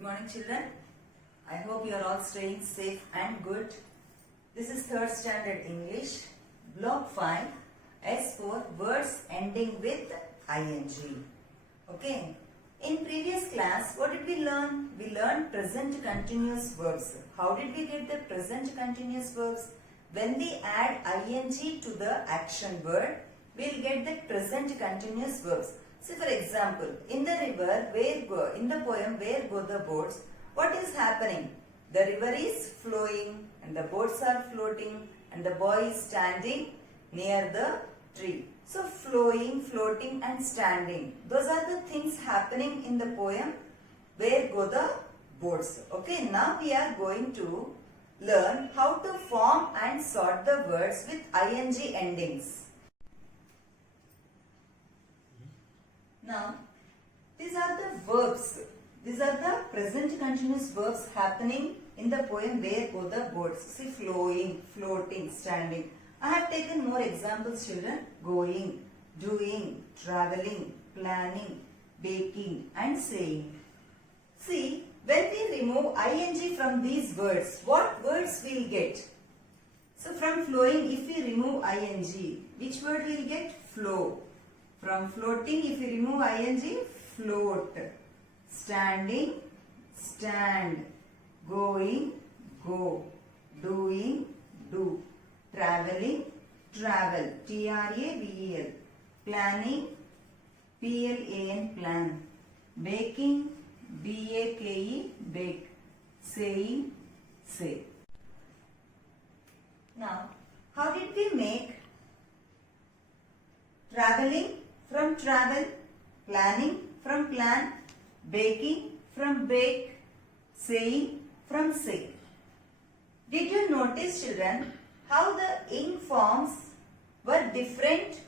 Good morning, children. I hope you are all staying safe and good. This is 3rd standard English, block 5, S4, words ending with ing. Okay. In previous class, what did we learn? We learned present continuous verbs. How did we get the present continuous verbs? When we add ing to the action word, we will get the present continuous verbs. See, for example, in the river, in the poem Where Go the Boats, what is happening? The river is flowing and the boats are floating and the boy is standing near the tree. So, flowing, floating and standing. Those are the things happening in the poem Where Go the Boats. Okay, now we are going to learn how to form and sort the words with ing endings. Now, these are the verbs. These are the present continuous verbs happening in the poem Where Go the Boats. See, flowing, floating, standing. I have taken more examples, children. Going, doing, traveling, planning, baking and saying. See, when we remove ing from these words, what words we will get? So, from flowing, if we remove ing, which word we will get? Flow. From floating, if we remove ing, float. Standing, stand. Going, go. Doing, do. Traveling, travel. travel. Planning, plan, plan. Baking, bake, bake. Saying, say. Now, how did we make traveling from travel, planning from plan, baking from bake, saying from say? Did you notice, children, how the ing forms were different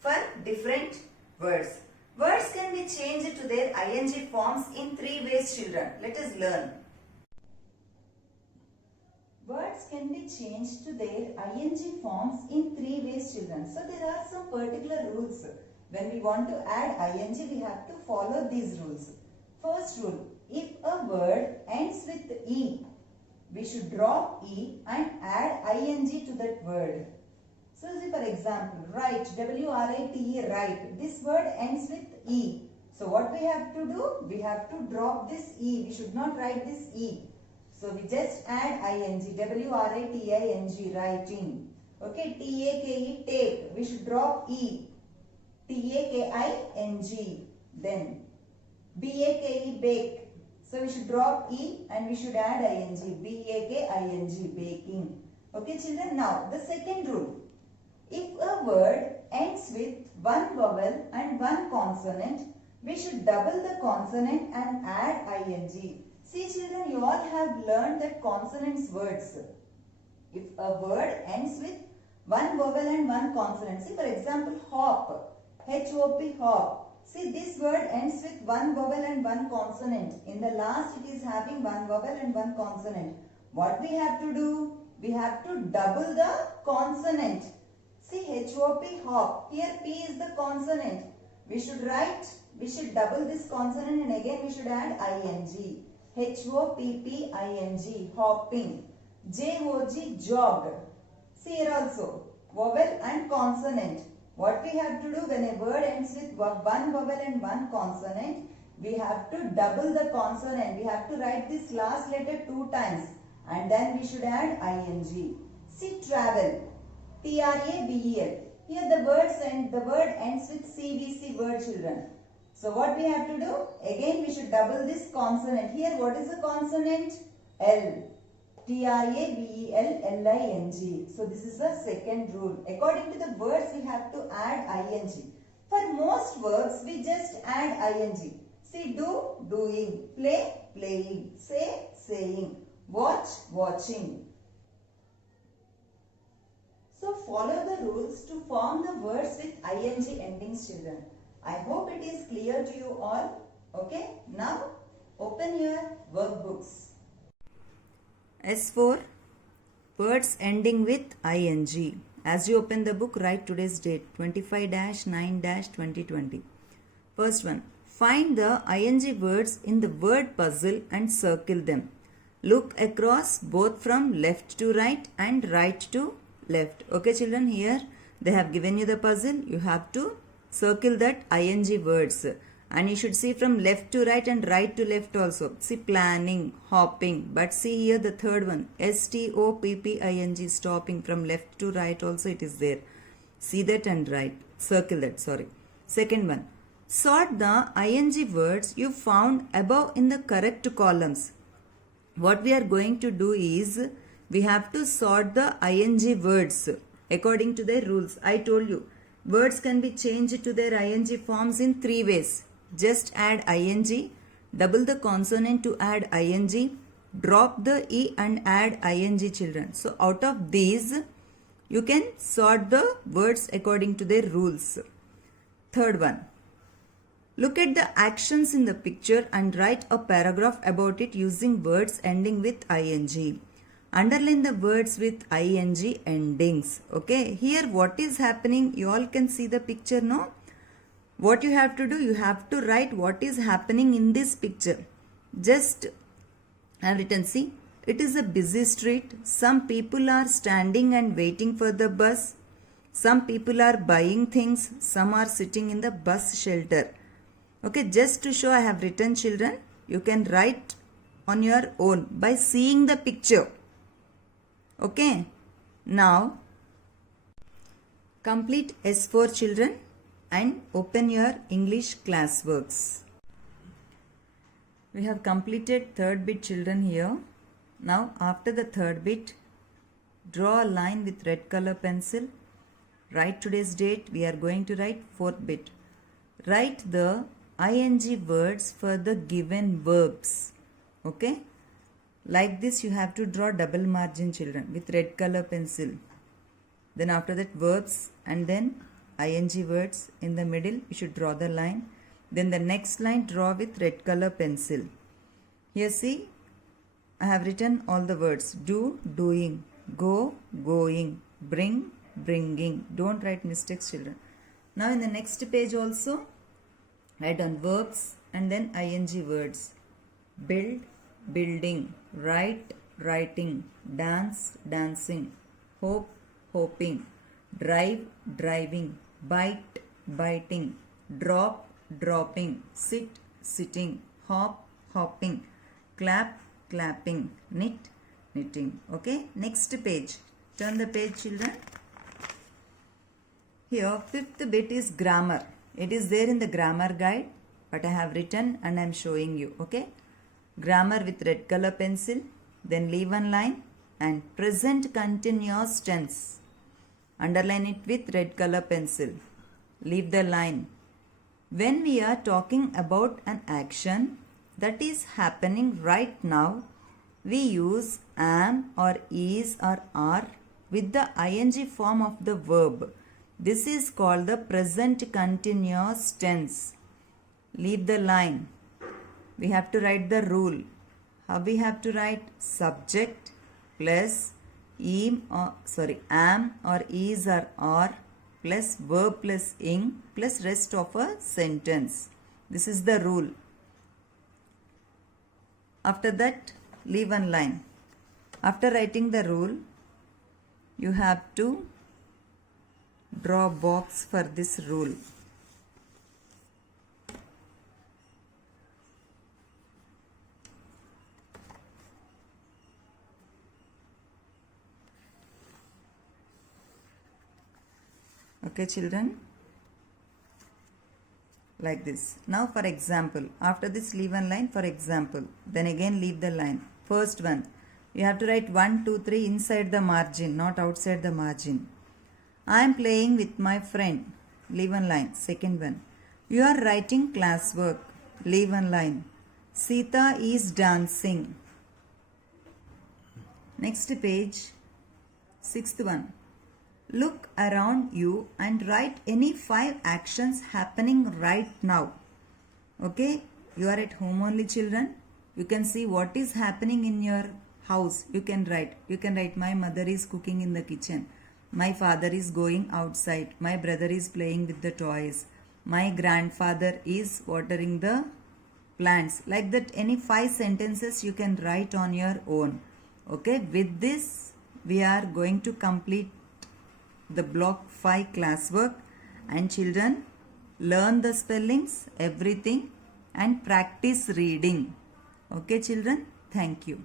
for different words? Words can be changed to their ing forms in 3 ways, children. Let us learn. Words can be changed to their ing forms in 3 ways, children. So, there are some particular rules. When we want to add ing, we have to follow these rules. First rule, if a word ends with e, we should drop e and add ing to that word. So, see, for example, write, W-R-I-T-E, write. This word ends with e. So, what we have to do? We have to drop this e. We should not write this e. So, we just add ing, W-R-I-T-I-N-G, writing. Okay, T-A-K-E, take. We should drop e. T-A-K-I-N-G. Then, B-A-K-E, bake. So, we should drop e and we should add ing, B-A-K-I-N-G, baking. Okay, children. Now, the second rule. If a word ends with one vowel and one consonant, we should double the consonant and add ing. See, children, you all have learned that consonants words. If a word ends with one vowel and one consonant, see, for example, hop, H-O-P, hop. See, this word ends with one vowel and one consonant. In the last, it is having one vowel and one consonant. What we have to do? We have to double the consonant. See, H-O-P, hop. Here, P is the consonant. We should double this consonant and again we should add ing. H-O-P-P-I-N-G, hopping. J-O-G, jog. See here also, vowel and consonant. What we have to do when a word ends with one vowel and one consonant, we have to double the consonant. We have to write this last letter 2 times and then we should add ing. See, travel, T-R-A-V-E-L. Here the word ends with C-V-C, word, children. So what we have to do? Again we should double this consonant. Here what is the consonant? L. T-R-A-V-E-L, L-I-N-G. So this is the second rule. According to the words we have to add ing. For most verbs we just add ing. See, do, doing, play, playing, say, saying, watch, watching. So follow the rules to form the words with ing endings, children. I hope it is clear to you all. Okay, now open your workbooks. S4, words ending with ing. As you open the book, write today's date, 25-9-2020. First one, Find the ing words in the word puzzle and circle them. Look across both from left to right and right to left. Okay children, here they have given you the puzzle. You have to circle that ing words. And you should see from left to right and right to left also. See planning, hopping. But see here the third one. S-T-O-P-P-I-N-G, stopping. From left to right also it is there. See that and write. Circle that, sorry. Second one. Sort the ing words you found above in the correct columns. What we are going to do is, we have to sort the ing words according to their rules. I told you, words can be changed to their ing forms in 3 ways. Just add ing, double the consonant to add ing, drop the e and add ing children. So out of these, you can sort the words according to their rules. Third one. Look at the actions in the picture and write a paragraph about it using words ending with ing. Underline the words with ing endings. Okay, here what is happening, you all can see the picture, no? What you have to do, you have to write what is happening in this picture. Just I have written, see, it is a busy street. Some people are standing and waiting for the bus. Some people are buying things. Some are sitting in the bus shelter. Okay, just to show I have written children, you can write on your own by seeing the picture. Okay, now complete S4 children and open your English classworks. We have completed third bit children here. Now after the third bit, draw a line with red color pencil. Write today's date. We are going to write fourth bit. Write the ing words for the given verbs. Okay. Like this you have to draw double margin children with red color pencil. Then after that verbs and then ing words in the middle you should draw the line. Then the next line draw with red color pencil. Here see, I have written all the words. Do, doing, go, going, bring, bringing. Don't write mistakes children. Now in the next page also write on verbs and then ing words. Build, building, write, writing, dance, dancing, hope, hoping, drive, driving, bite, biting, drop, dropping, sit, sitting, hop, hopping, clap, clapping, knit, knitting. Okay, next page. Turn the page children. Here fifth bit is grammar. It is there in the grammar guide, but I have written and I am showing you. Okay, grammar with red color pencil. Then leave one line and present continuous tense. Underline it with red color pencil. Leave the line. When we are talking about an action that is happening right now, we use am or is or are with the ing form of the verb. This is called the present continuous tense. Leave the line. We have to write the rule. How we have to write? Subject plus am or is or are plus verb plus ing plus rest of a sentence. This is the rule. After that, leave one line. After writing the rule, you have to draw a box for this rule. Okay children, like this. Now for example, after this leave one line for example, then again leave the line. First one, you have to write 1, 2, 3 inside the margin, not outside the margin. I am playing with my friend. Leave one line. Second one, you are writing classwork. Leave one line. Sita is dancing. Next page, sixth one. Look around you and write any 5 actions happening right now. Okay, you are at home only children. You can see what is happening in your house. You can write. You can write my mother is cooking in the kitchen. My father is going outside. My brother is playing with the toys. My grandfather is watering the plants. Like that, any 5 sentences you can write on your own. Okay, with this we are going to complete the block 5 classwork, and children, learn the spellings, everything, and practice reading. Okay children, thank you.